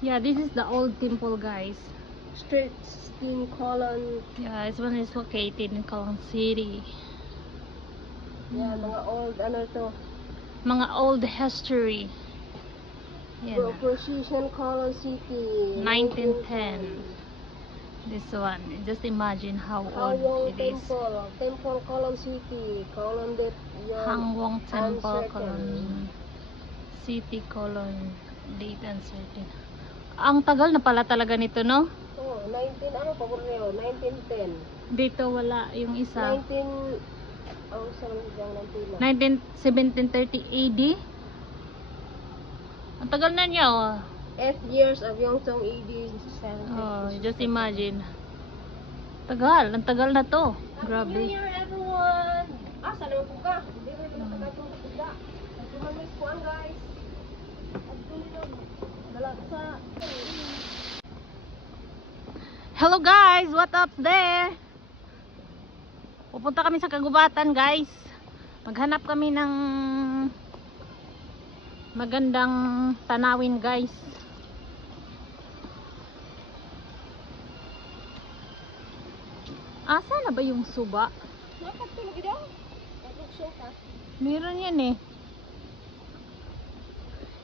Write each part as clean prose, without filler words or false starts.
Yeah, this is the old temple, guys. Streets in Colon. Yeah, this one is located in Colon City. Yeah, mga old ano to. Mga old history. Yan. Precision Colon City. 1910. This one. Just imagine how old Hangwong it is. Temple. Temple Colon City. Colon date yon. Hangwong Temple, Uncertain. Colon City, Colon date uncertain. Ang tagal na pala talaga nito, no? Oh, 19 ano pa po rin 1910. Dito wala yung isa. 19 ang saan diyang nantila. 1730 AD. Ang tagal na niya, oh. 8 years of Yongzhong AD. Oh, just imagine. Tagal, ang tagal na to. Happy New Grabe. Year, everyone! Asa naman po ka? Hindi rin naman tagatong kapila. Nagtuhan mo ispuan, guys. Dalag sa... Hello guys, what up there? Pupunta kami sa kagubatan, guys. Maghanap kami ng magandang tanawin, guys. Asa na ba yung suba? Nakatulog daw? Nagluksyon ka? Meron yan eh.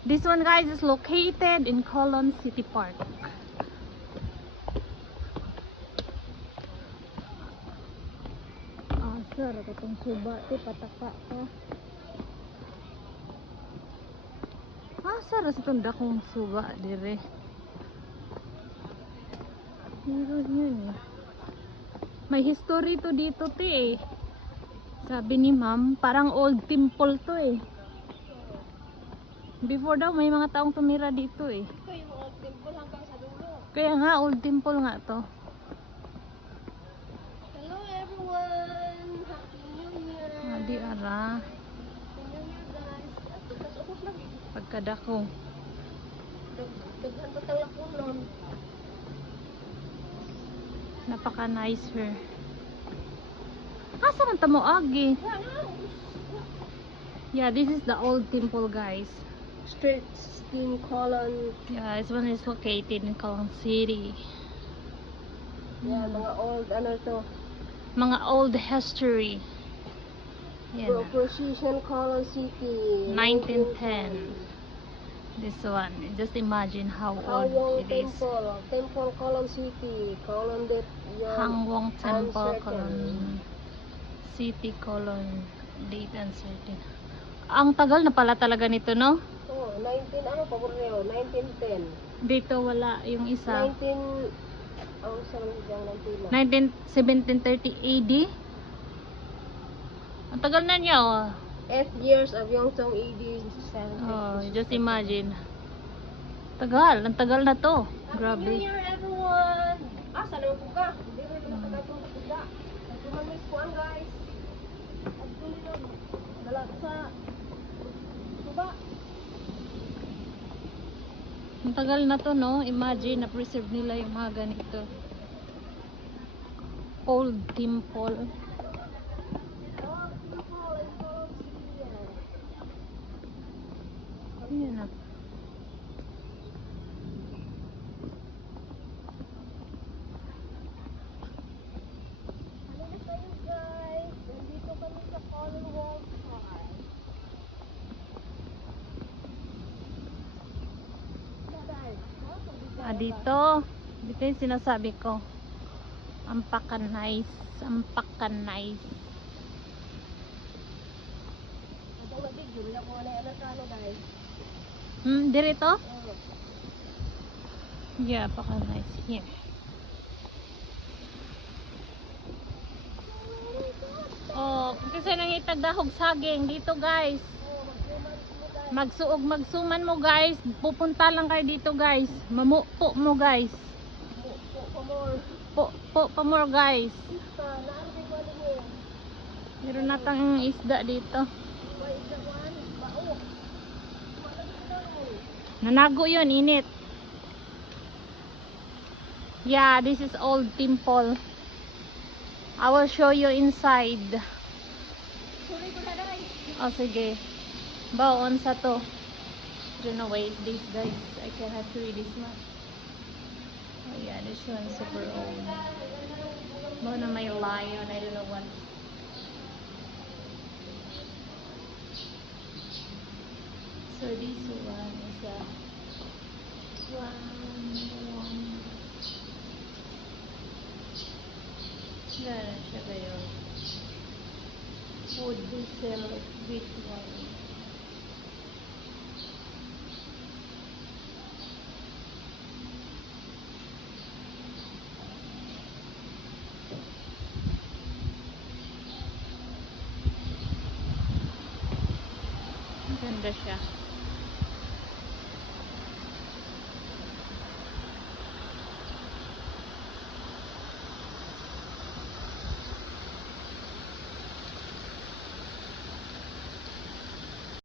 This one, guys, is located in Colon City Park. Asa ra katong suba, ti pataka ka. Asa ra sa itong dakong suba dire. Meron yun eh. May history to dito, ti eh. Sabi ni ma'am, parang old temple to eh. Before daw may mga taong tumira dito eh. Ito yung old temple hanggang sa dulo. Kaya nga old temple nga to. Hello everyone! Happy New Year! Adi ara, Happy New Year, guys. At tukas-ukas lang. pagkadako. Daghan pa tala po nun. Napaka nice her. Asa man ta mo agi? Yeah, this is the old temple, guys. Streets in Colon. Yeah, this one is located in Colon City. Yeah, mga old ano to. Mga old history. Yan. Precision Colon City. 1910. This one. Just imagine how old Hangwong it is. Temple. Temple Colon City. Colon date yon. Hangwong Temple, Uncertain. Colon City, Colon date uncertain. Ang tagal na pala talaga nito, no? Oh, 19 ano pa po rin 1910. Dito wala yung isa. 19 ang saan diyang nantila. 1730 AD. Ang tagal na niya, oh. 8 years of Yongzhong AD. Oh, just imagine. Tagal, ang tagal na to. Happy New Grabe. Year, everyone! Asa naman po ka? Hindi rin naman tagatong kapila. Nagtuhan mo ispuan, guys. At tulog. Dalag sa... Suba. Ang tagal na to, no? Imagine, na-preserve nila yung mga ganito. Old temple. Ayan na. Halika kayo, guys. Nandito kami sa Colon Wall Park. Dito. Dito yung sinasabi ko. Ampakan nice. Ampakan nice. Ang labig, yun lang mo na yan sa ano, guys. Dirito? Oh. Yeah, ampakan nice. Here. Oh, kasi nangitag dahog saging dito, guys. Magsuman mo, guys. Pupunta lang kayo dito, guys. Mamupo mo, guys. Po pa more, guys. Meron natang isda dito. Nanago yun, init. Yeah, this is old temple. I will show you inside. Oh, sige. Baon sa to. I don't know why it's this, guys. I cannot read this much. Oh yeah, this one's super old. One of my lion, I don't know what. So this one is a one. Gano'n siya kayo. Wood diesel with wine. Ganda siya.